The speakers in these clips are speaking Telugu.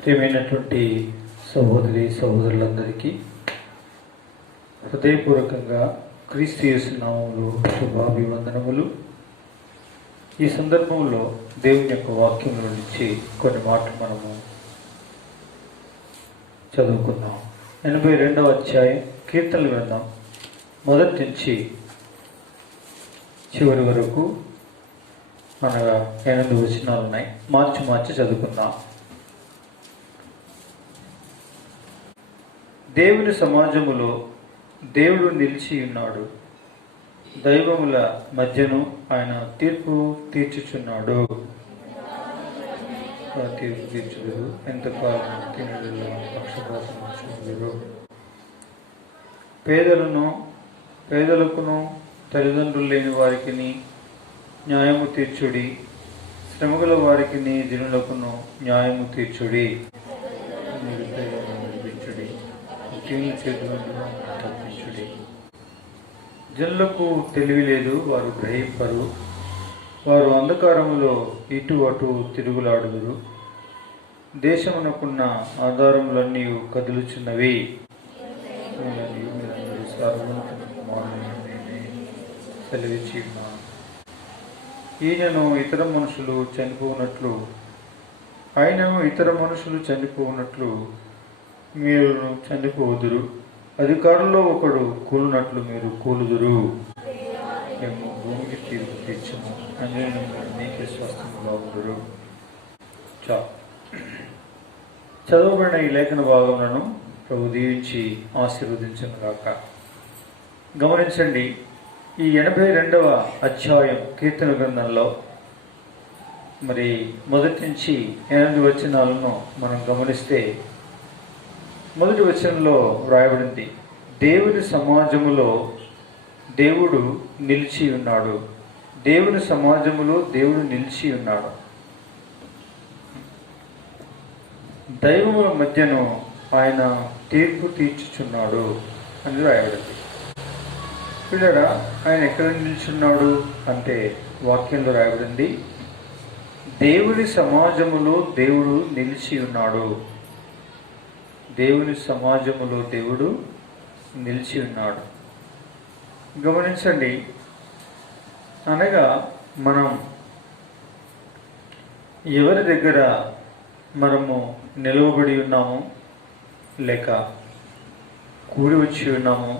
ప్రియమైనటువంటి సహోదరి సహోదరులందరికీ హృదయపూర్వకంగా క్రీస్తు యేసు నామములో శుభాభివందనములు. ఈ సందర్భంలో దేవుని యొక్క వాక్యముల నుంచి కొన్ని మాటలు మనము చదువుకుందాం. 82వ అధ్యాయం కీర్తనల గ్రంథం మొదటి నుంచి చివరి వరకు అనగా 8 వచనాలు ఉన్నాయి. మార్చి చదువుకుందాం. దేవుని సమాజములో దేవుడు నిలిచి ఉన్నాడు, దైవముల మధ్యను ఆయన తీర్పు తీర్చుచున్నాడు. తీర్పు తీర్చుదురు, ఎంతకాలం తినడులో పక్షపాతం. పేదలకును తల్లిదండ్రులు లేని వారికి న్యాయము తీర్చుడి, శ్రమగల వారికి దినులకును న్యాయము తీర్చుడి. తప్పించుడి. జనులకు తెలివి లేదు, వారు గ్రహింపరు. వారు అంధకారములో ఇటు అటు తిరుగులాడుదురు. దేశమునకున్న ఆధారములన్నీ కదులుచున్నవి. సెలవిచ్చి ఆయనను ఇతర మనుషులు చనిపోనట్లు మీరు చనిపోదురు. అధికారుల్లో ఒకడు కూలినట్లు మీరు కూలుదురు. మేము భూమికి తీర్పు తీర్చము, అందులో మీకే స్వస్థము బాగుందరు. చదవబడిన ఈ లేఖన భాగములను ప్రభు దీవించి ఆశీర్వదించును గాక. గమనించండి, ఈ 82వ అధ్యాయం కీర్తన గ్రంథంలో మరి మొదటి నుంచి 8 వచనాలను మనం గమనిస్తే, మొదటి వచనంలో వ్రాయబడింది, దేవుని సమాజములో దేవుడు నిలిచి ఉన్నాడు. దేవుని సమాజములో దేవుడు నిలిచి ఉన్నాడు, దైవముల మధ్యను ఆయన తీర్పు తీర్చుచున్నాడు అని వ్రాయబడింది. పిల్లరా, ఆయన ఎక్కడ నిలిచున్నాడు అంటే వాక్యంలో రాయబడింది, దేవుని సమాజములో దేవుడు నిలిచి ఉన్నాడు. దేవుని సమాజములో దేవుడు నిలిచి ఉన్నాడు. గమనించండి, అనగా మనం ఎవరి దగ్గర మనము నిలవబడి ఉన్నాము, లేక కూడి వచ్చి ఉన్నాము,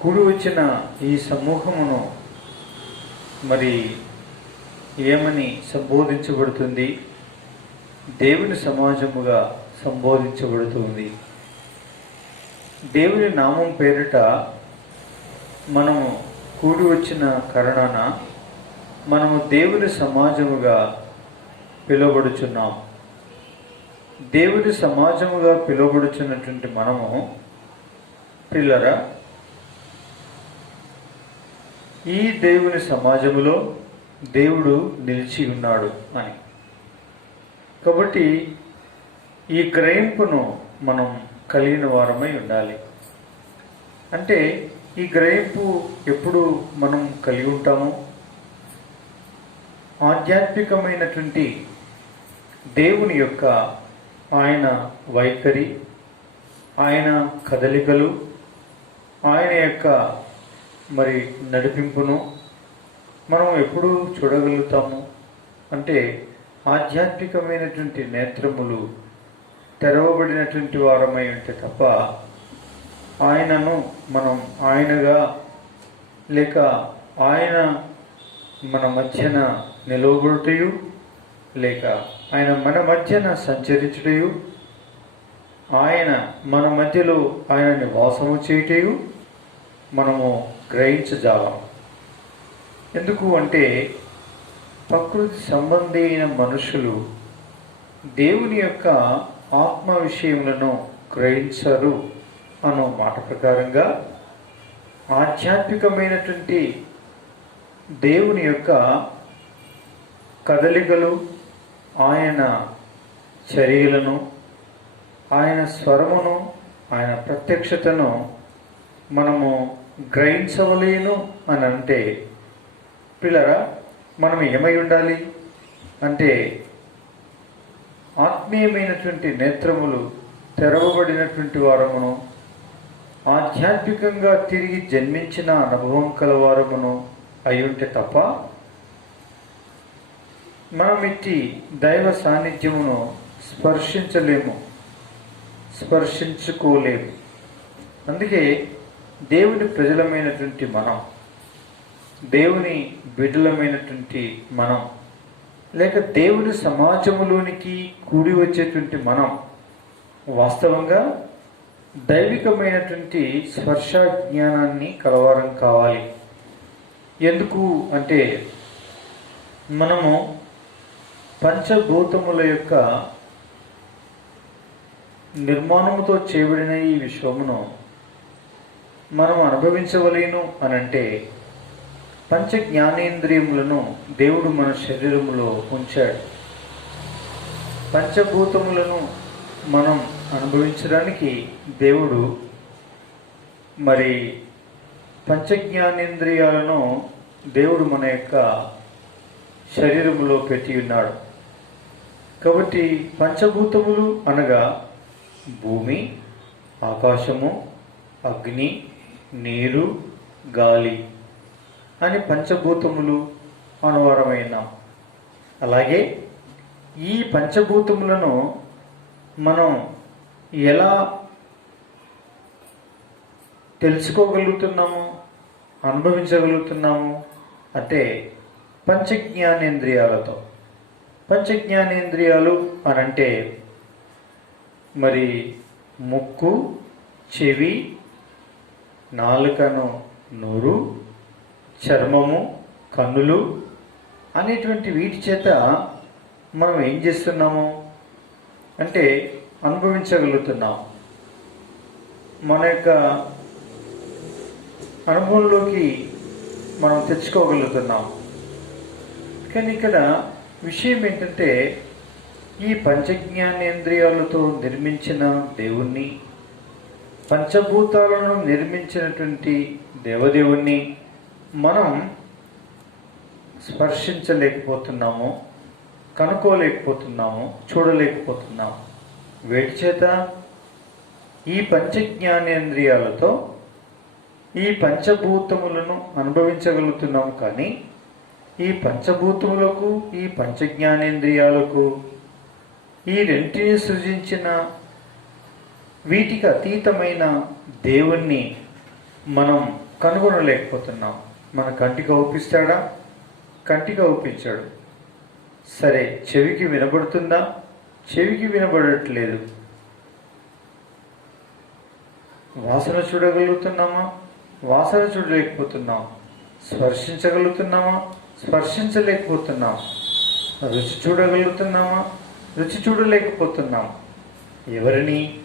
కూడి వచ్చిన ఈ సమూహమును మరి ఏమని సంబోధించబడుతుంది? దేవుని సమాజముగా సంబోధించబడుతుంది. దేవుని నామం పేరిట మనము కూడి వచ్చిన కారణాన మనము దేవుని సమాజముగా పిలువబడుచున్నాం. దేవుని సమాజముగా పిలువబడుచున్నటువంటి మనము పిల్లరా, ఈ దేవుని సమాజములో దేవుడు నిలిచి ఉన్నాడు అని. కాబట్టి ఈ గ్రహింపును మనం కలిగిన వారమై ఉండాలి. అంటే ఈ గ్రహింపు ఎప్పుడు మనం కలిగి ఉంటాము? ఆధ్యాత్మికమైనటువంటి దేవుని యొక్క ఆయన వైఖరి, ఆయన కదలికలు, ఆయన యొక్క మరి నడిపింపును మనం ఎప్పుడు చూడగలుగుతాము అంటే ఆధ్యాత్మికమైనటువంటి నేత్రములు తెరవబడినటువంటి వారమై ఉంటే తప్ప ఆయనను మనం ఆయనగా లేక ఆయన మన మధ్యన నిలవబడుటయు, లేక ఆయన మన మధ్యన సంచరించుటయు, ఆయన మన మధ్యలో ఆయన నివాసము చేయుటయు మనము గ్రహించజాలం. ఎందుకు అంటే ప్రకృతి సంబంధి అయిన మనుషులు దేవుని యొక్క ఆత్మ విషయములను గ్రహించరు అన్న మాట ప్రకారంగా ఆధ్యాత్మికమైనటువంటి దేవుని యొక్క కదలికలు, ఆయన చర్యలను, ఆయన స్వరమును, ఆయన ప్రత్యక్షతను మనము గ్రహించవలేను అని అంటే పిల్లరా, మనం ఏమై ఉండాలి అంటే ఆత్మీయమైనటువంటి నేత్రములు తెరవబడినటువంటి వారమును, ఆధ్యాత్మికంగా తిరిగి జన్మించిన అనుభవం కలవారమును అయ్యుంటే తప్ప మనం ఇట్టి దైవ సాన్నిధ్యమును స్పర్శించుకోలేము. అందుకే దేవుని ప్రజలమైనటువంటి మనం, దేవుని బిడ్డలమైనటువంటి మనం, లేక దేవుని సమాజంలోనికి కూడి వచ్చేటువంటి మనం వాస్తవంగా దైవికమైనటువంటి స్పర్శ జ్ఞానాన్ని కలవారం కావాలి. ఎందుకు అంటే మనము పంచభూతముల యొక్క నిర్మాణముతో చేయబడిన ఈ విశ్వమును మనం అనుభవించవలేను అనంటే పంచ జ్ఞానేంద్రియములను దేవుడు మన శరీరములో ఉంచాడు. పంచభూతములను మనం అనుభవించడానికి దేవుడు మరి పంచజ్ఞానేంద్రియాలను దేవుడు మన యొక్క శరీరములో పెట్టి ఉన్నాడు. కాబట్టి పంచభూతములు అనగా భూమి, ఆకాశము, అగ్ని, నీరు, గాలి అని పంచభూతములు అనువారమైన. అలాగే ఈ పంచభూతములను మనం ఎలా తెలుసుకోగలుగుతున్నాము, అనుభవించగలుగుతున్నాము అంటే పంచజ్ఞానేంద్రియాలతో. పంచజ్ఞానేంద్రియాలు అనంటే మరి ముక్కు, చెవి, నాలుకను నోరు, చర్మము, కన్నులు అనేటువంటి వీటి చేత మనం ఏం చేస్తున్నాము అంటే అనుభవించగలుగుతున్నాం. మన యొక్క అనుభవంలోకి మనం తెచ్చుకోగలుగుతున్నాం. కానీ ఇక్కడ విషయం ఏంటంటే ఈ పంచజ్ఞానేంద్రియాలతో నిర్మించిన దేవుణ్ణి, పంచభూతాలను నిర్మించినటువంటి దేవదేవుణ్ణి మనం స్పర్శించలేకపోతున్నాము, కనుక్కోలేకపోతున్నాము, చూడలేకపోతున్నాము. వేటి చేత? ఈ పంచజ్ఞానేంద్రియాలతో ఈ పంచభూతములను అనుభవించగలుగుతున్నాము. కానీ ఈ పంచభూతములకు, ఈ పంచజ్ఞానేంద్రియాలకు, ఈ రెంటిని సృజించిన వీటికి అతీతమైన దేవుణ్ణి మనం కనుగొనలేకపోతున్నాం. మన కంటికి అవుపిస్తాడా? కంటికి అవుపించాడు. సరే, చెవికి వినబడుతుందా? చెవికి వినబడట్లేదు. వాసన చూడగలుగుతున్నామా? వాసన చూడలేకపోతున్నాం. స్పర్శించగలుగుతున్నామా? స్పర్శించలేకపోతున్నాం. రుచి చూడగలుగుతున్నామా? రుచి చూడలేకపోతున్నాం. ఎవరిని?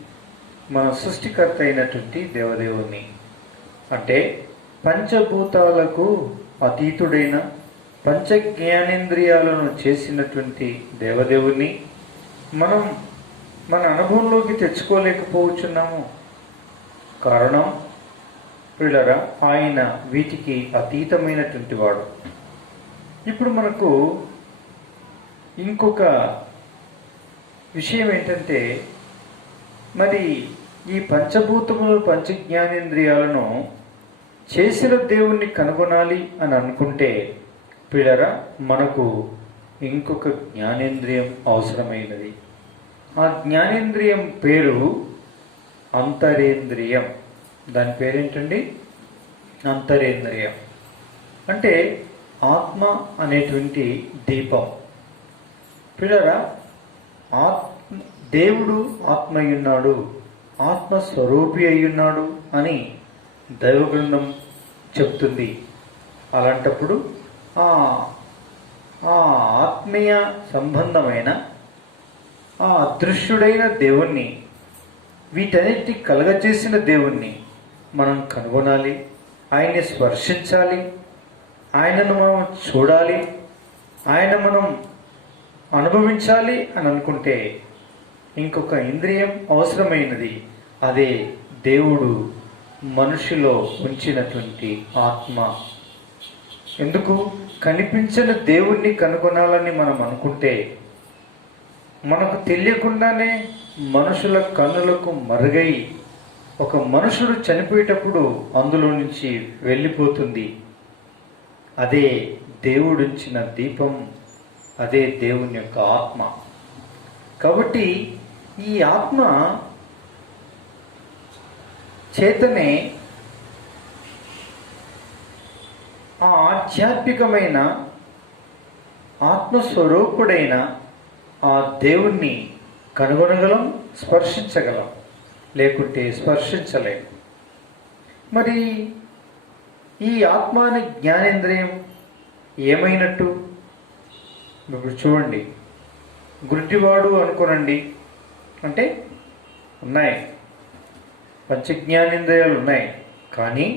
మన సృష్టికర్త అయినటువంటి దేవదేవుని. అంటే పంచభూతాలకు అతీతుడైన పంచజ్ఞానేంద్రియాలను చేసినటువంటి దేవదేవుని మనం మన అనుభవంలోకి తెచ్చుకోలేకపోవచ్చున్నాము. కారణం పిల్లరా, ఆయన వీటికి అతీతమైనటువంటి వాడు. ఇప్పుడు మనకు ఇంకొక విషయం ఏంటంటే, మరి ఈ పంచభూతములు పంచజ్ఞానేంద్రియాలను చేసిన దేవుణ్ణి కనుగొనాలి అని అనుకుంటే పిల్లరా, మనకు ఇంకొక జ్ఞానేంద్రియం అవసరమైనది. ఆ జ్ఞానేంద్రియం పేరు అంతరేంద్రియం. దాని పేరేంటండి? అంతరేంద్రియం. అంటే ఆత్మ అనేటువంటి దీపం. పిల్లరా, దేవుడు ఆత్మ అయ్యున్నాడు, ఆత్మస్వరూపి అయ్యున్నాడు అని దైవగ్రంథం చెప్తుంది. అలాంటప్పుడు ఆ ఆత్మీయ సంబంధమైన ఆ అదృశ్యుడైన దేవుణ్ణి, వీటన్నిటిని కలగజేసిన దేవుణ్ణి మనం కనుగొనాలి, ఆయన్ని స్పర్శించాలి, ఆయనను మనం చూడాలి, ఆయన మనం అనుభవించాలి అని అనుకుంటే ఇంకొక ఇంద్రియం అవసరమైనది. అదే దేవుడు మనిషిలో ఉంచినటువంటి ఆత్మ. ఎందుకు? కనిపించిన దేవుణ్ణి కనుగొనాలని మనం అనుకుంటే మనకు తెలియకుండానే మనుషుల కన్నులకు మరుగై ఒక మనుషుడు చనిపోయేటప్పుడు అందులో నుంచి వెళ్ళిపోతుంది. అదే దేవుడుంచిన దీపం, అదే దేవుని యొక్క ఆత్మ. కాబట్టి ఈ ఆత్మ చేతనే ఆ ఆధ్యాత్మికమైన ఆత్మస్వరూపుడైన ఆ దేవుణ్ణి కనుగొనగలం, స్పర్శించగలం, లేకుంటే స్పర్శించలేం. మరి ఈ ఆత్మాని జ్ఞానేంద్రియం ఏమైనట్టు? ఇప్పుడు చూడండి, గుడ్డివాడు అనుకోనండి, అంటే ఉన్నాయి, పంచజ్ఞానేంద్రియాలు ఉన్నాయి, కానీ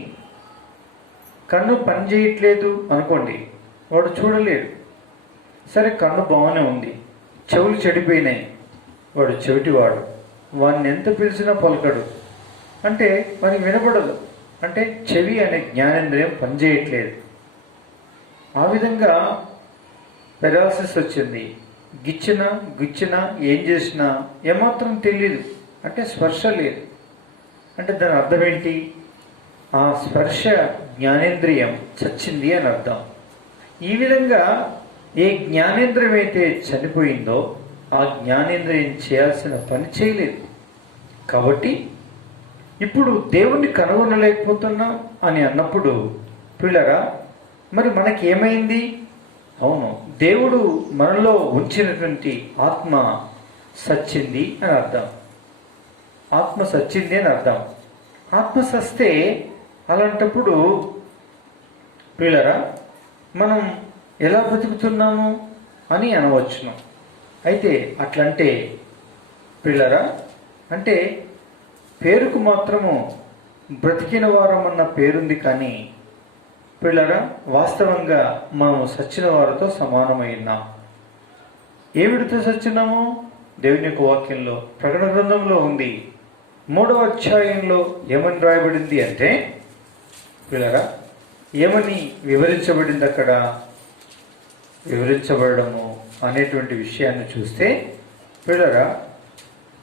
కన్ను పని చేయట్లేదు అనుకోండి, వాడు చూడలేడు. సరే, కన్ను బాగానే ఉంది, చెవులు చెడిపోయినాయి, వాడు చెవిటివాడు, వాడిని ఎంత పిలిచినా పలకడు, అంటే వానికి వినపడదు, అంటే చెవి అనే జ్ఞానేంద్రియం పనిచేయట్లేదు. ఆ విధంగా పెరాలసిస్ వచ్చింది, గుచ్చినా ఏం చేసినా ఏమాత్రం తెలియదు, అంటే స్పర్శ లేదు. అంటే దాని అర్థం ఏంటి? ఆ స్పర్శ జ్ఞానేంద్రియం చచ్చింది అని అర్థం. ఈ విధంగా ఏ జ్ఞానేంద్రియం అయితే చనిపోయిందో ఆ జ్ఞానేంద్రియం చేయాల్సిన పని చేయలేదు. కాబట్టి ఇప్పుడు దేవుణ్ణి కనుగొనలేకపోతున్నాం అని అన్నప్పుడు పిల్లరా, మరి మనకి ఏమైంది? అవును, దేవుడు మనలో ఉంచినటువంటి ఆత్మ సచ్చింది అని అర్థం. ఆత్మ సచ్చింది అని అర్థం. ఆత్మ సస్తే అలాంటప్పుడు పిల్లరా మనం ఎలా బ్రతుకుతున్నాము అని అనవచ్చును. అయితే అట్లంటే పిల్లరా, అంటే పేరుకు మాత్రము బ్రతికిన వారమన్న పేరుంది, కానీ పిల్లరా వాస్తవంగా మనము సచ్చిన వారితో సమానమై ఉన్నాం. ఏమిటితో సచ్చినాము? దేవుని యొక్క వాక్యంలో ప్రకటన గ్రంథంలో ఉంది. 3వ అధ్యాయంలో ఏమని రాయబడింది అంటే పిల్లరా, ఏమని వివరించబడింది అక్కడ? వివరించబడము అనేటువంటి విషయాన్ని చూస్తే పిల్లరా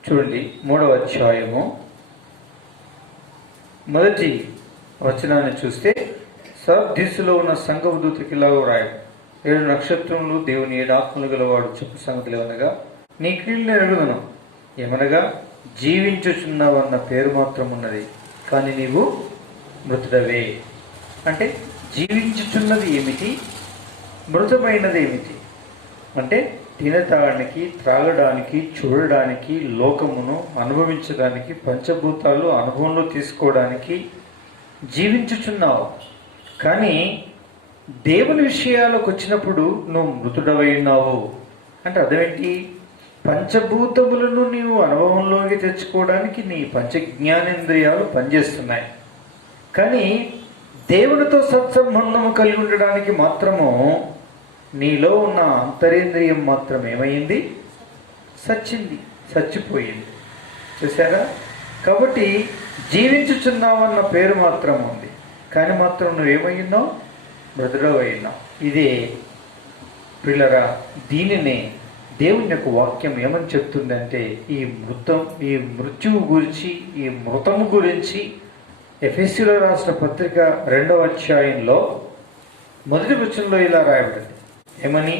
చూడండి, 3వ అధ్యాయము 1వ వచనాన్ని చూస్తే, సర్దీసులో ఉన్న సంఘపు దూతకి ఇలా రాయడు, 7 నక్షత్రములు దేవుని 7 ఆత్మలు గలవాడు చెప్పు సంగతులు ఏమనగా, నీ క్రియలు నేను ఎరుగుదును, ఏమనగా జీవించుచున్నావన్న పేరు మాత్రం ఉన్నది, కానీ నీవు మృతుడవే. అంటే జీవించుచున్నది ఏమిటి, మృతమైనది ఏమిటి? అంటే తినటానికి, త్రాగడానికి, చూడడానికి, లోకమును అనుభవించడానికి, పంచభూతాలు అనుభవంలో తీసుకోవడానికి జీవించుచున్నావు. కానీ దేవుని విషయాలకు వచ్చినప్పుడు నువ్వు మృతుడవై ఉన్నావు. అంటే అర్థమేంటి? పంచభూతములను నీవు అనుభవంలోకి తెచ్చుకోవడానికి నీ పంచజ్ఞానేంద్రియాలు పనిచేస్తున్నాయి, కానీ దేవునితో సత్సంబంధం కలిగి ఉండడానికి మాత్రము నీలో ఉన్న అంతరేంద్రియం మాత్రం ఏమైంది? సచ్చింది, చచ్చిపోయింది. చూసారా? కాబట్టి జీవించుచున్నావన్న పేరు మాత్రం ఉంది, కానీ మాత్రం నువ్వేమయ్యున్నావు? మృతుడవయ్యున్నావు. ఇదే పిల్లరా, దీనినే దేవుని యొక్క వాక్యం ఏమని చెప్తుందంటే, ఈ మృత్యువు గురించి, ఈ మృతము గురించి ఎఫెసీయులకు రాసిన పత్రిక 2వ అధ్యాయంలో 1వ వచనంలో ఇలా రాయబడింది. ఏమని?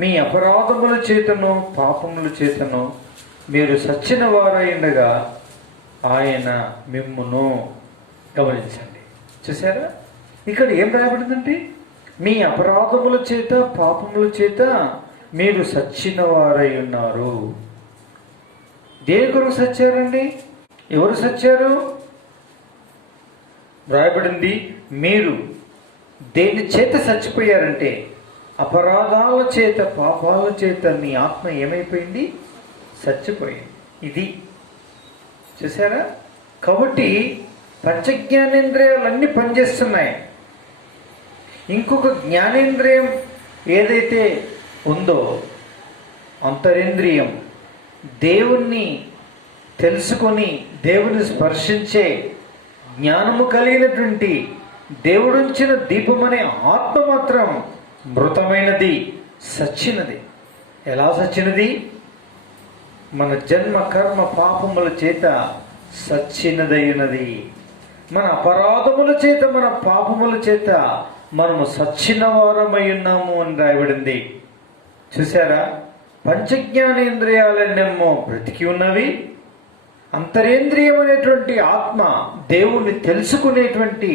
మీ అపరాధముల చేతను పాపముల చేతను మీరు సచ్చిన వారైండగా ఆయన మిమ్మును. గమనించండి, చూసారా? ఇక్కడ ఏం రాయబడిందంటే, మీ అపరాధముల చేత పాపముల చేత మీరు సచ్చిన వారై ఉన్నారు. దేని కొరకు సచ్చారండి? ఎవరు సచ్చారు? రాయబడింది, మీరు దేని చేత చచ్చిపోయారంటే అపరాధాల చేత, పాపాల చేత మీ ఆత్మ ఏమైపోయింది? చచ్చిపోయింది. ఇది చూసారా? కాబట్టి పంచజ్ఞానేంద్రియాలన్నీ పనిచేస్తున్నాయి. ఇంకొక జ్ఞానేంద్రియం ఏదైతే ఉందో, అంతరేంద్రియం, దేవుణ్ణి తెలుసుకొని దేవుని స్పర్శించే జ్ఞానము కలిగినటువంటి దేవుడుంచిన దీపం అనే ఆత్మ మాత్రం మృతమైనది, సచ్చినది. ఎలా సచ్చినది? మన జన్మ కర్మ పాపముల చేత సచ్చినదైనది. మన అపరాధముల చేత, మన పాపముల చేత మనము సచ్చిన వారమై ఉన్నాము అని రాయబడింది. చూసారా? పంచజ్ఞానేంద్రియాలన్నేమో బ్రతికి ఉన్నవి, అంతరేంద్రియం అనేటువంటి ఆత్మ, దేవుణ్ణి తెలుసుకునేటువంటి,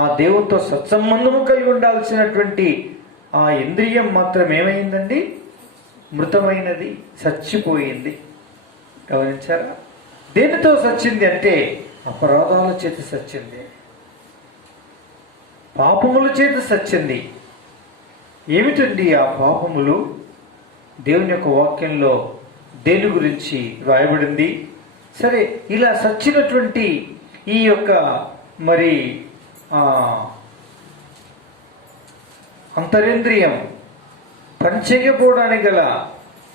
ఆ దేవునితో సత్సంబంధము కలిగి ఉండాల్సినటువంటి ఆ ఇంద్రియం మాత్రం ఏమైందండి? మృతమైనది, చచ్చిపోయింది. గమనించారా? దేనితో సచ్చింది అంటే అపరాధాల చేత సచ్చింది, పాపముల చేత సచ్చింది. ఏమిటండి ఆ పాపములు? దేవుని యొక్క వాక్యంలో దేని గురించి రాయబడింది? సరే, ఇలా సచ్చినటువంటి ఈ యొక్క మరి అంతరేంద్రియం పనిచేయకపోవడానికి గల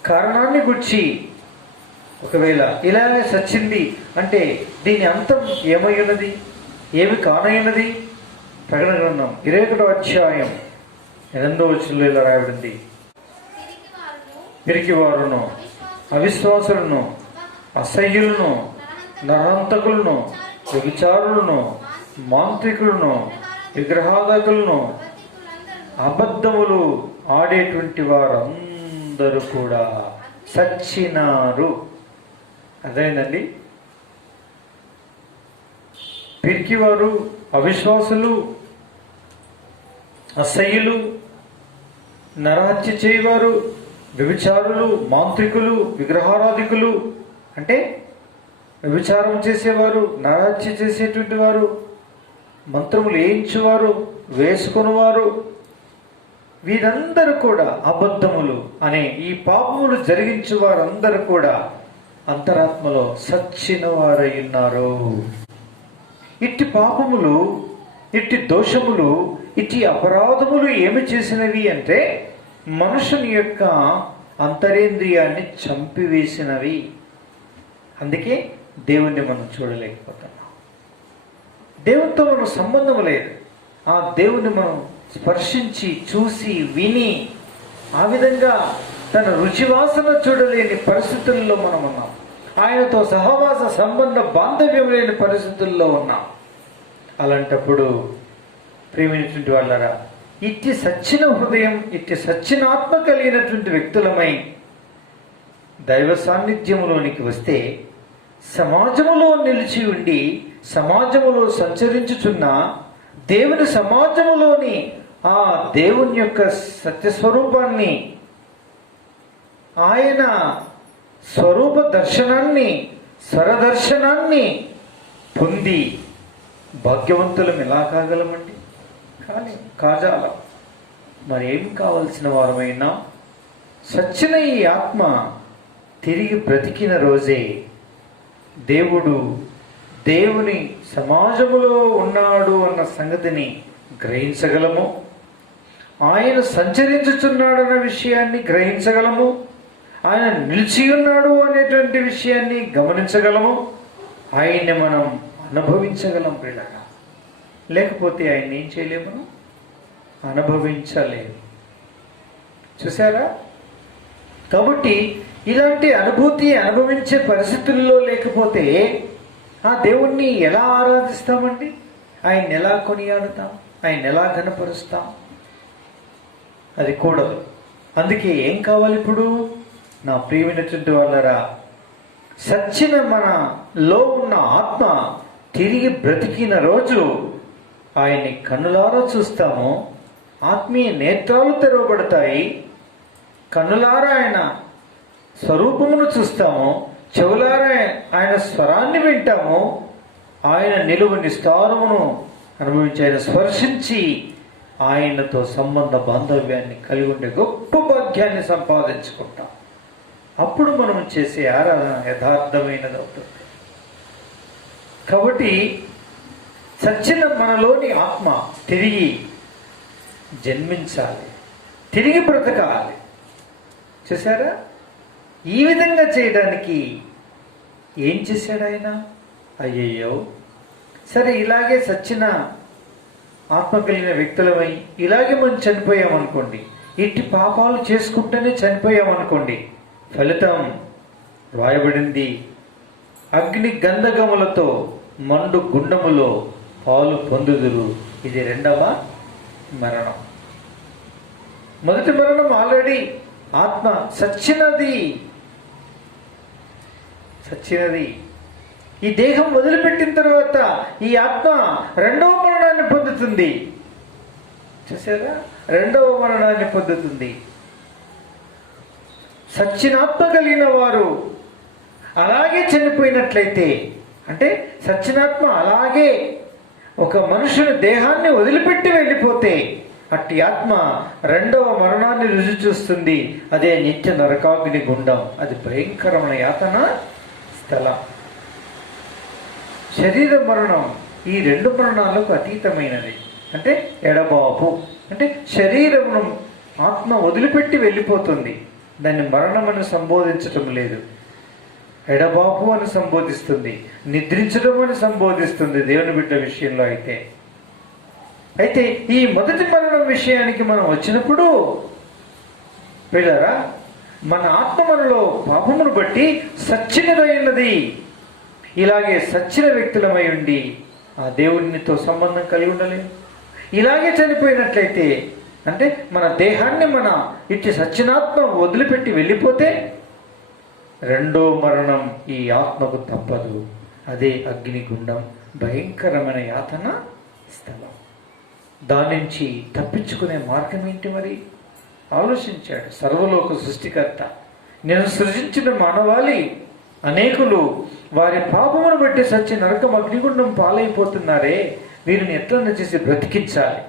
కారణాన్ని గురించి, ఒకవేళ ఇలాగే సచ్చింది అంటే దీని అంతం ఏమై ఉన్నది, ఏమి కానయ్యున్నది? ప్రకటన గ్రంథం 21వ అధ్యాయం 8వ వచనంలో ఇలా రాయబడింది, పిరికివారును, అవిశ్వాసులను, అసహ్యులను, నరహంతకులను, వ్యభిచారులను, మాంత్రికులను, విగ్రహాధకులను, అబద్ధములు ఆడేటువంటి వారందరూ కూడా సచ్చినారు. అదేనండి, పిరికివారు, అవిశ్వాసులు, అసహ్యులు, నరహత్య చేయవారు, వ్యభిచారులు, మాంత్రికులు, విగ్రహారాధికులు, అంటే వ్యభిచారం చేసేవారు, నరహత్య చేసేటువంటి వారు, మంత్రములు వేయించేవారు, వేసుకునేవారు, వీరందరూ కూడా అబద్ధములు అనే ఈ పాపములు జరిగించే వారందరూ కూడా అంతరాత్మలో సచ్చిన వారై ఉన్నారు. ఇట్టి పాపములు, ఇట్టి దోషములు, ఇట్టి అపరాధములు ఏమి చేసినవి అంటే మనుషుని యొక్క అంతరేంద్రియాన్ని చంపివేసినవి. అందుకే దేవుణ్ణి మనం చూడలేకపోతున్నాం. దేవునితో మనం సంబంధం లేదు. ఆ దేవుణ్ణి మనం స్పర్శించి, చూసి, విని, ఆ విధంగా తన రుచివాసన చూడలేని పరిస్థితుల్లో మనం ఉన్నాం. ఆయనతో సహవాస సంబంధ బాంధవ్యం లేని పరిస్థితుల్లో ఉన్నాం. అలాంటప్పుడు ప్రేమించినటువంటి వాళ్ళరా, ఇట్టి సచ్చిన హృదయం, ఇట్టి సచ్చిన ఆత్మ కలిగినటువంటి వ్యక్తులమై దైవ సాన్నిధ్యములోనికి వస్తే, సమాజములో నిలిచి ఉండి సమాజములో సంచరించుచున్న దేవుని సమాజములోని ఆ దేవుని యొక్క సత్యస్వరూపాన్ని, ఆయన స్వరూప దర్శనాన్ని, స్వరదర్శనాన్ని పొంది భాగ్యవంతులం ఎలా కాగలమండి? కానీ కాజాలం. మరేం కావలసిన వారమైనా సచ్చిన ఈ ఆత్మ తిరిగి బ్రతికిన రోజే దేవుడు దేవుని సమాజములో ఉన్నాడు అన్న సంగతిని గ్రహించగలము. ఆయన సంచరించుచున్నాడన్న విషయాన్ని గ్రహించగలము. ఆయన నిలిచి ఉన్నాడు అనేటువంటి విషయాన్ని గమనించగలము. ఆయన్ని మనం అనుభవించగలం పిల్లగా. లేకపోతే ఆయన ఏం చేయలేము, అనుభవించలేము. చూసారా? కాబట్టి ఇలాంటి అనుభూతి అనుభవించే పరిస్థితుల్లో లేకపోతే ఆ దేవుణ్ణి ఎలా ఆరాధిస్తామండి? ఆయన్ని ఎలా కొనియాడుతాం? ఆయన ఎలా ఘనపరుస్తాం? అది కూడదు. అందుకే ఏం కావాలి ఇప్పుడు? నా ప్రియమైనటువంటి వాళ్ళరా, సచ్చిన మనలో ఉన్న ఆత్మ తిరిగి బ్రతికిన రోజు ఆయన్ని కన్నులారా చూస్తాము. ఆత్మీయ నేత్రాలు తెరవబడతాయి. కన్నులారా ఆయన స్వరూపమును చూస్తాము. చెవులారా ఆయన స్వరాన్ని వింటాము. ఆయన నిలువ నిస్తారమును అనుభవించి, ఆయన స్పర్శించి ఆయనతో సంబంధ బాంధవ్యాన్ని కలిగి ఉండే గొప్ప భాగ్యాన్ని సంపాదించుకుంటాం. అప్పుడు మనం చేసే ఆరాధన యథార్థమైనది అవుతుంది. కాబట్టి సచ్చిన మనలోని ఆత్మ తిరిగి జన్మించాలి, తిరిగి బ్రతకాలి. చూసారా? ఈ విధంగా చేయడానికి ఏం చేశాడు ఆయన? అయ్యయ్యో, సరే ఇలాగే సచ్చిన ఆత్మ కలిగిన వ్యక్తులమై ఇలాగే మనం చనిపోయామనుకోండి, ఇట్టి పాపాలు చేసుకుంటూనే చనిపోయామనుకోండి, ఫలితం రాయబడింది, అగ్ని గంధకములతో మండు గుండములో పాలు పొందుదురు. ఇది రెండవ మరణం. మొదటి మరణం ఆల్రెడీ ఆత్మ సచ్చినది. ఈ దేహం వదిలిపెట్టిన తర్వాత ఈ ఆత్మ రెండవ మరణాన్ని పొందుతుంది. చూసారా, రెండవ మరణాన్ని పొందుతుంది. సచ్చినాత్మ కలిగిన వారు అలాగే చనిపోయినట్లయితే, అంటే సచ్చినాత్మ అలాగే ఒక మనుషుని దేహాన్ని వదిలిపెట్టి వెళ్ళిపోతే, అట్టి ఆత్మ రెండవ మరణాన్ని రుచి చూస్తుంది. అదే నిత్య నరకాగ్ని గుండం. అది భయంకరమైన యాతన స్థలం. శరీర మరణం ఈ రెండు మరణాలకు అతీతమైనది. అంటే ఎడబాపు, అంటే శరీరమును ఆత్మ వదిలిపెట్టి వెళ్ళిపోతుంది. దాన్ని మరణం అని సంబోధించటం లేదు, ఎడబాపు అని సంబోధిస్తుంది, నిద్రించడం అని సంబోధిస్తుంది దేవుని బిడ్డ విషయంలో. అయితే ఈ మొదటి మరణం విషయానికి మనం వచ్చినప్పుడు పిల్లరా, మన ఆత్మ మనలో పాపమును బట్టి సచ్చినదైనది. ఇలాగే సచ్చిన వ్యక్తులమై ఉండి ఆ దేవునితో సంబంధం కలిగి ఉండలేము. ఇలాగే చనిపోయినట్లయితే, అంటే మన దేహాన్ని మన ఇట్టి సచ్చినాత్మ వదిలిపెట్టి వెళ్ళిపోతే రెండో మరణం ఈ ఆత్మకు తప్పదు. అదే అగ్నిగుండం, భయంకరమైన యాతన స్థలం. దాని నుంచి తప్పించుకునే మార్గం ఏంటి మరి? ఆలోచించాడు సర్వలోక సృష్టికర్త. నేను సృజించిన మానవాళి అనేకులు వారి పాపమును బట్టి సచ్చి నరకం అగ్నిగుండం పాలైపోతున్నారే, వీరిని ఎట్లన్నా చేసి బ్రతికించాలి,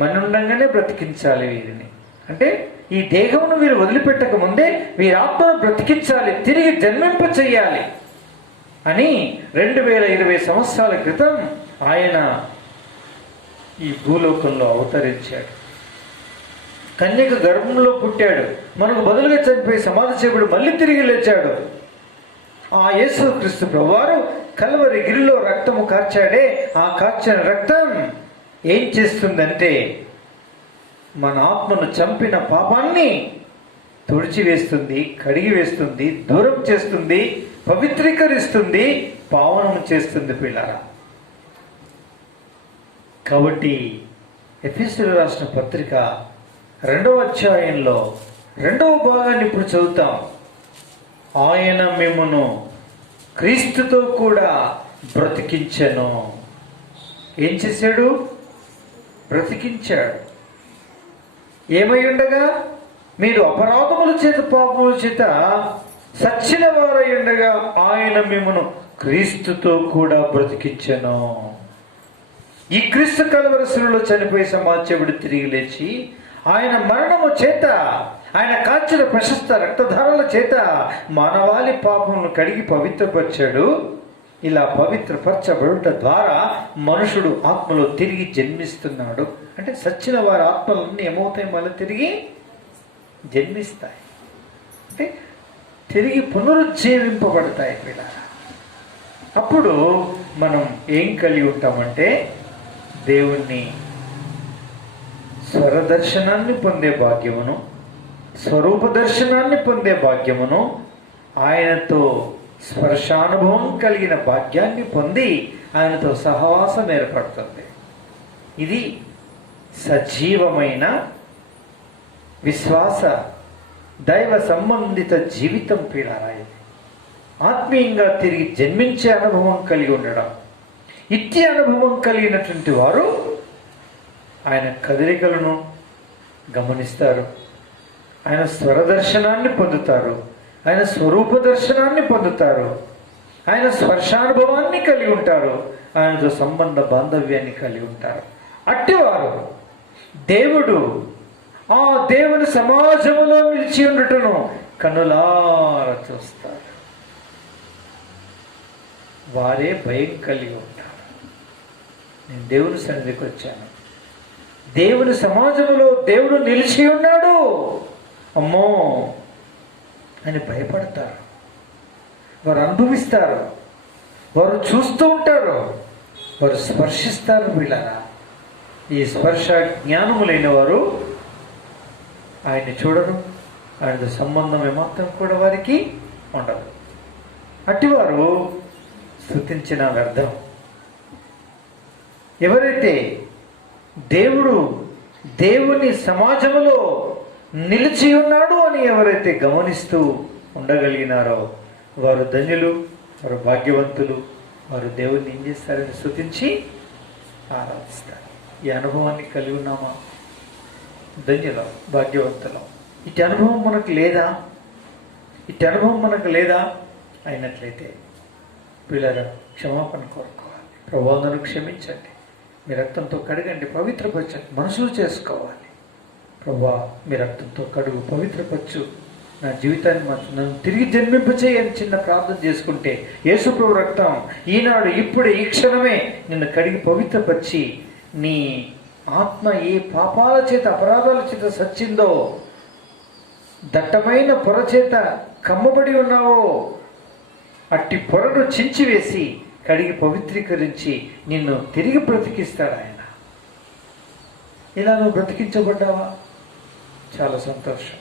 మనుండంగానే బ్రతికించాలి వీరిని. అంటే ఈ దేహమును వీరు వదిలిపెట్టక ముందే వీరి ఆత్మను బ్రతికించాలి, తిరిగి జన్మింప చెయ్యాలి అని 2020 సంవత్సరాల క్రితం ఆయన ఈ భూలోకంలో అవతరించాడు. కన్యక గర్భంలో పుట్టాడు, మనకు బదులుగా చనిపోయి సమాధి చేయబడి మళ్ళీ తిరిగి లేచాడు. ఆ యేసు క్రీస్తు ప్రభువారు కల్వరి గిరిలో రక్తము కార్చాడే, ఆ కార్చిన రక్తం ఏం చేస్తుందంటే మన ఆత్మను చంపిన పాపాన్ని తుడిచివేస్తుంది, కడిగి వేస్తుంది, దూరం చేస్తుంది, పవిత్రీకరిస్తుంది, పావనం చేస్తుంది పిల్లరా. కాబట్టి ఎఫెసీయులకు రాసిన పత్రిక 2వ అధ్యాయంలో 2వ భాగాన్ని ఇప్పుడు చదువుతాం. ఆయన మిమ్మును క్రీస్తుతో కూడా బ్రతికించెను. ఏం చేశాడు? బ్రతికించాడు. ఏమై ఉండగా మీరు అపరాధముల చేత పాపముల చేత సచ్చిన వారై ఉండగా ఆయన మిమ్మును క్రీస్తుతో కూడా బ్రతికించెను. ఈ క్రీస్తు కల్వరి శిలువలో చనిపోయి సమాజబడి తిరిగి లేచి ఆయన మరణము చేత, ఆయన కాచిన ప్రశస్త రక్తధారల చేత మానవాళి పాపమును కడిగి పవిత్రపరిచాడు. ఇలా పవిత్రపరచబడుట ద్వారా మనుషుడు ఆత్మలో తిరిగి జన్మిస్తున్నాడు. అంటే సచ్చిన వారి ఆత్మలన్నీ ఏమవుతాయి? మళ్ళీ తిరిగి జన్మిస్తాయి, అంటే తిరిగి పునరుజ్జీవింపబడతాయి పిల్లలు. అప్పుడు మనం ఏం కలిగి ఉంటామంటే దేవుణ్ణి స్వరదర్శనాన్ని పొందే భాగ్యమును, స్వరూప దర్శనాన్ని పొందే భాగ్యమును, ఆయనతో స్పర్శానుభవం కలిగిన భాగ్యాన్ని పొంది ఆయనతో సహవాసం ఏర్పడుతుంది. ఇది సజీవమైన విశ్వాస దైవ సంబంధిత జీవితం పిల్లరాయి. ఆత్మీయంగా తిరిగి జన్మించే అనుభవం కలిగి ఉండడం. ఇట్టి అనుభవం కలిగినటువంటి వారు ఆయన కదలికలను గమనిస్తారు, ఆయన స్వరదర్శనాన్ని పొందుతారు, ఆయన స్వరూప దర్శనాన్ని పొందుతారు, ఆయన స్పర్శానుభవాన్ని కలిగి ఉంటారు, ఆయనతో సంబంధ బాంధవ్యాన్ని కలిగి ఉంటారు. అట్టివారు ఆ దేవుని సమాజంలో నిలిచి ఉండటను కనులార చూస్తారు. వారే భయం కలిగి ఉంటారు. నేను దేవుని సన్నిధికి వచ్చాను, దేవుని సమాజంలో దేవుడు నిలిచి ఉన్నాడు, అమ్మో అని భయపడతారు. వారు అనుభవిస్తారు, వారు చూస్తూ ఉంటారు, వారు స్పర్శిస్తారు. వీళ్ళరా ఈ స్పర్శ జ్ఞానము లేని వారు ఆయన్ని చూడరు, ఆయనతో సంబంధం ఏమాత్రం కూడా వారికి ఉండదు. అట్టివారు స్తుతించిన వ్యర్థం. ఎవరైతే దేవుని సమాజంలో నిలిచి ఉన్నాడు అని ఎవరైతే గమనిస్తూ ఉండగలిగినారో వారు ధన్యులు, వారు భాగ్యవంతులు. వారు దేవుణ్ణి ఏం చేస్తారని స్తుతించి ఆరాధిస్తారు. ఈ అనుభవాన్ని కలిగి ఉన్నామా? ధన్యులం, భాగ్యవంతులం. ఇటు అనుభవం మనకు లేదా? ఇటు అనుభవం మనకు లేదా అయినట్లయితే పిల్లల క్షమాపణ కోరుకోవాలి. ప్రభువా నన్ను క్షమించండి, మీ రక్తంతో కడగండి, పవిత్రపరచండి. మనసులు చేసుకోవాలి. ప్రభువా మీ రక్తంతో కడుగు, పవిత్రపరచు, నా జీవితాన్ని మార్చు, నన్ను తిరిగి జన్మింపచేయని చిన్న ప్రార్థన చేసుకుంటే యేసు ప్రభు రక్తం ఈనాడు ఇప్పుడే ఈ క్షణమే నిన్ను కడిగి పవిత్రపరిచి నీ ఆత్మ ఏ పాపాల చేత అపరాధాల చేత సచ్చిందో, దట్టమైన పొర చేత కమ్మబడి ఉన్నావో అట్టి పొరను చించివేసి కడిగి పవిత్రీకరించి నిన్ను తిరిగి బ్రతికిస్తాడు ఆయన. ఇలా నువ్వు బ్రతికించబడ్డావా? చాలా సంతోషం.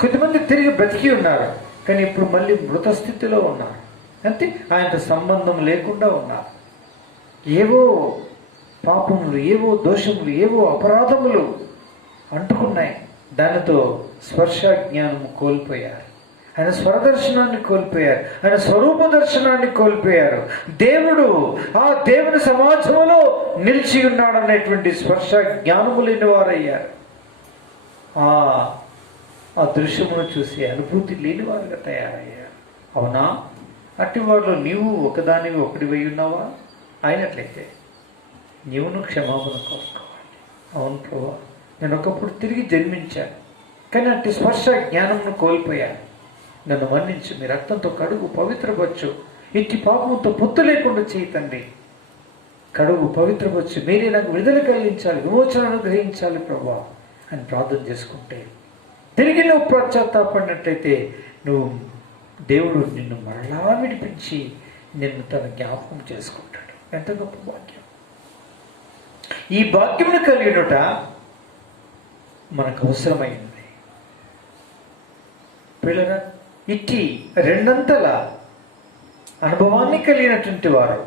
కొంతమంది తిరిగి బ్రతికి ఉన్నారు, కానీ ఇప్పుడు మళ్ళీ మృత స్థితిలో ఉన్నారు. అంతే, ఆయనతో సంబంధం లేకుండా ఉన్నారు. ఏవో పాపములు, ఏవో దోషములు, ఏవో అపరాధములు అంటుకున్నాయి. దానితో స్పర్శ జ్ఞానము కోల్పోయారు. ఆయన స్వరదర్శనాన్ని కోల్పోయారు, ఆయన స్వరూప దర్శనాన్ని కోల్పోయారు. ఆ దేవుని సమాజంలో నిలిచి ఉన్నాడు అనేటువంటి స్పర్శ జ్ఞానము లేని వారయ్యారు. ఆ దృశ్యమును చూసి అనుభూతి లేని వారుగా తయారయ్యారు. అవునా? అట్టి వారిలో నీవు ఒకడివై ఉన్నావా? అయినట్లయితే నీవును క్షమాపణ కోరుకోవాలి. అవును ప్రభా, నేను ఒకప్పుడు తిరిగి జన్మించాను, కానీ అట్టి స్పర్శ జ్ఞానమును కోల్పోయాను. నన్ను మన్నించు, మీ రక్తంతో కడుగు, పవిత్రపరచు, ఇట్టి పాపంతో పొత్తు లేకుండా చేయి తండ్రి. కడుగు, పవిత్రపరచు, మీరే నాకు విడుదల కలిగించాలి, విమోచన అనుగ్రహించాలి ప్రభా అని ప్రార్థన చేసుకుంటే, తిరిగి నువ్వు పశ్చాత్తాపడినట్లయితే దేవుడు నిన్ను మరలా విడిపించి నిన్ను తన జ్ఞాపకం చేసుకుంటాడు. ఎంత గొప్ప భాగ్యం! ఈ భాగ్యమును కలిగినట మనకు అవసరమైంది. పిల్లల ఇట్టి రెండంతల అనుభవాన్ని కలిగినటువంటి వారు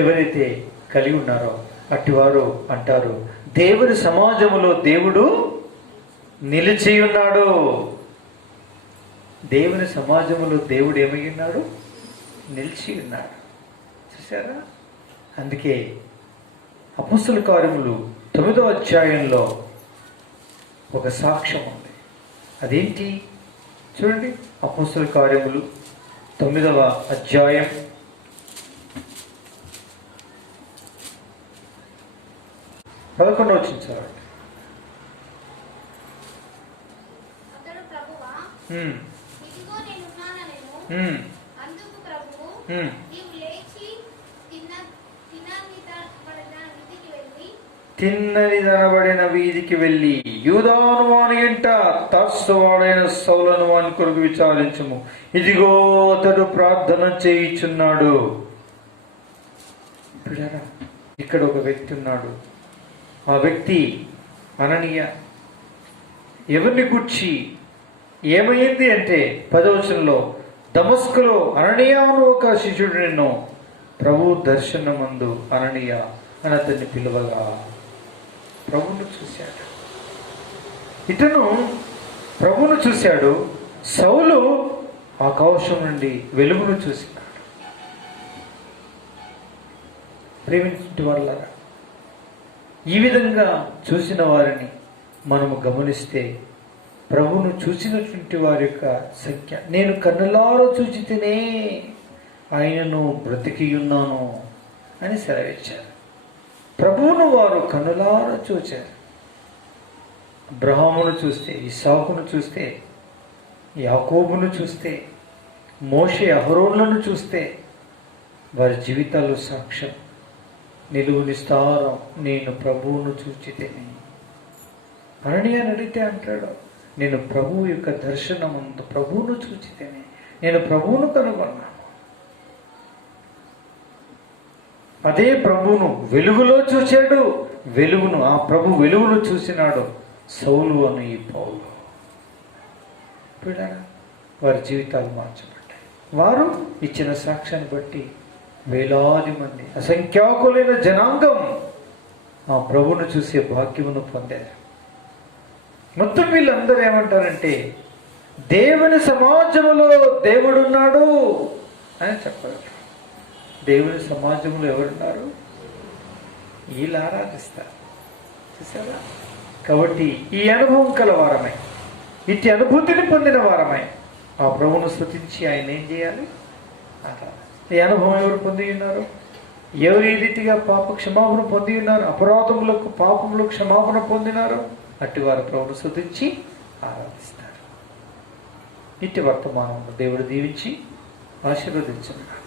ఎవరైతే కలిగి ఉన్నారో అట్టివారు అంటారు, దేవుని సమాజములో దేవుడు నిలిచి ఉన్నాడు. దేవుని సమాజంలో దేవుడు ఏమై ఉన్నాడు? నిలిచి ఉన్నాడు. చూసారా? అందుకే అపొస్తలుల కార్యములు 9వ అధ్యాయంలో ఒక సాక్ష్యం ఉంది. అదేంటి చూడండి. అపొస్తలుల కార్యములు 9వ అధ్యాయం 11వ వచనం చదవండి. తిన్నని దనబడిన వీధికి వెళ్ళి యూదాను వాని ఇంట తర్సు వాడైన సౌలను వాని కొరకు విచారించుము, ఇదిగో అతడు ప్రార్థన చేయుచున్నాడు. ఇక్కడ ఒక వ్యక్తి ఉన్నాడు. ఆ వ్యక్తి అననీయ. ఎవరిని గుర్చి ఏమైంది అంటే 10వ వచనంలో, దమస్కులో అననీయాను ఒక శిష్యుడు నిన్ను ప్రభు దర్శనమందు అననీయ అని అతన్ని పిలువగా ప్రభువును చూశాడు. ఇతను ప్రభువును చూశాడు. సౌలు ఆకాశం నుండి వెలుగును చూసినాడు. ప్రేమించిన వాళ్ళారా, ఈ విధంగా చూసిన వారిని మనము గమనిస్తే ప్రభువును చూసినటువంటి వారి యొక్క సంఖ్య, నేను కన్నులారా చూచితేనే ఆయనను బ్రతికియున్నాను అని సెలవిచ్చారు. ప్రభువును వారు కన్నులారా చూచారు. అబ్రహామును చూస్తే, ఇస్సాకును చూస్తే, యాకోబును చూస్తే, మోషే అహరోన్లను చూస్తే వారి జీవితాలు సాక్ష్యం. నిలువునిస్తారం నేను ప్రభువును చూచితేనే. అననీయ అడిగితే అంటాడు, నేను ప్రభువు యొక్క దర్శనమందు ప్రభువును చూచితేనే, నేను ప్రభువును కనుగొన్నాను. అదే ప్రభువును వెలుగులో చూశాడు, వెలుగును, ఆ ప్రభు వెలుగును చూసినాడు సౌలు అను ఈ పౌలు. పిల్లరా, వారి జీవితాలు మార్చబడ్డాయి. వారు ఇచ్చిన సాక్ష్యాన్ని బట్టి వేలాది మంది, అసంఖ్యాకులైన జనాంగం ఆ ప్రభువును చూసే భాగ్యమును పొందారు. మొత్తం వీళ్ళందరూ ఏమంటారంటే, దేవుని సమాజంలో దేవుడున్నాడు అని చెప్పారు. దేవుని సమాజంలో ఎవరున్నారు? వీళ్ళు ఆరాధిస్తారు. చూసారా? కాబట్టి ఈ అనుభవం కల వారమై, ఇట్టి అనుభూతిని పొందిన వారమై ఆ ప్రభువును స్తుతించి ఆయన ఏం చేయాలి? ఈ అనుభవం ఎవరు పొంది ఉన్నారు? ఎవరు ఈ రీతిగా పాప క్షమాపణ పొంది ఉన్నారు, అపరాధములకు పాపములకు క్షమాపణ పొందినారు, అట్టి వారు ప్రభువును స్తుతించి ఆరాధిస్తారు. ఇట్టి వర్తమానంలో దేవుడు దీవించి ఆశీర్వదించున్నారు.